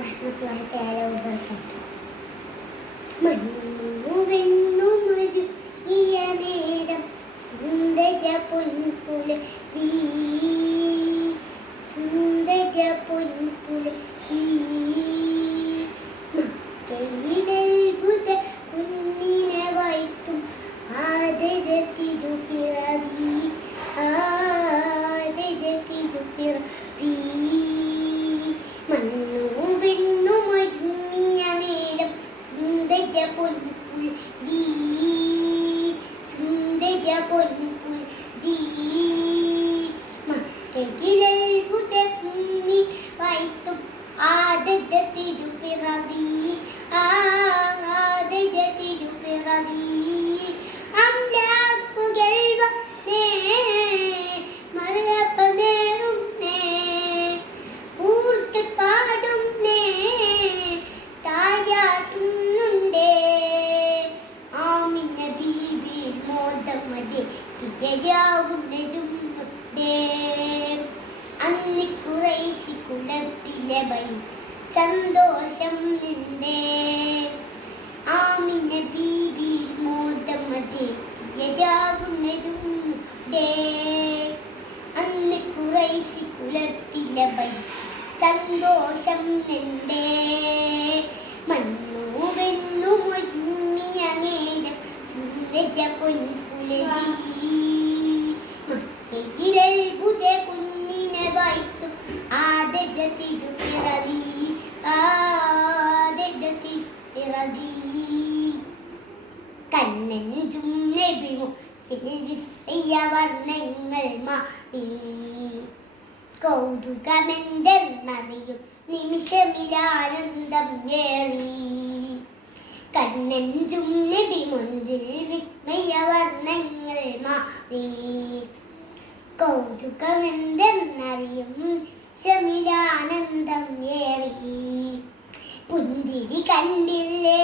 വറഹ്മത്തുള്ളാഹി തആല വബറകാതുഹു. മണ്ണു വെണ്ണുമൊരു നേരം സുന്ദര പൊൻപുലരി, സുന്ദര പൊൻപുലരി. മക്കയിലത്ഭുത കുഞ്ഞിനെ വായിത്തും ആദര തിരുപ്പിറവി, ആദര തിരുപ്പിറവി. മണ്ണു വെണ്ണും ഒരുങ്ങിയ നേരം സുന്ദര പൊൻപുലരി, സുന്ദര പൊൻപുലരി. മക്കയിലത്ഭുത കുഞ്ഞി വായിത്തും ആദര തിരുപ്പിറവി, ആദര തിരുപ്പിറവി. അംലാക്കുകൾ വന്നേ മറയപ്പ നേരുന്നേ, ഊർത്ത് പാടുന്നേ താരാട്ടുന്നുണ്ടേ. ആമിന ബീബി മോദമതേ തിരയാവുന്നതുമുണ്ടേ. അന്ന് ഖുറൈശി കുലത്തിലെ ബൈ സന്തോഷം നിന്നേ. ആമിന ബീബി മോദമതേ തിരയാവുന്നതുമുണ്ടേ. അന്ന് ഖുറൈശി കുലത്തിലെ ബൈ സന്തോഷം നിന്നേ. മണ്ണു വെണ്ണും ഒരുങ്ങിയ നേരം സുന്ദര പൊൻപുലരി, മക്കയിലത്ഭുത കുഞ്ഞിനെ വായിത്തും ആദര തിരുപ്പിറവി, ആദര തിരുപ്പിറവി. കണ്ണഞ്ചും നബിയും വർണ്ണങ്ങൾ മാറി, കൗതുകമെന്തെന്നറിയും നിമിഷമിലാനന്ദം ഏറി. കണ്ണഞ്ചും നബി മുൻപിൽ വിസ്മയ വർണ്ണങ്ങൾ മാറി, കൗതുകമെന്തെന്നറിയും നിമിഷമിലാനന്ദം ഏറി. പുഞ്ചിരി കണ്ടില്ലേ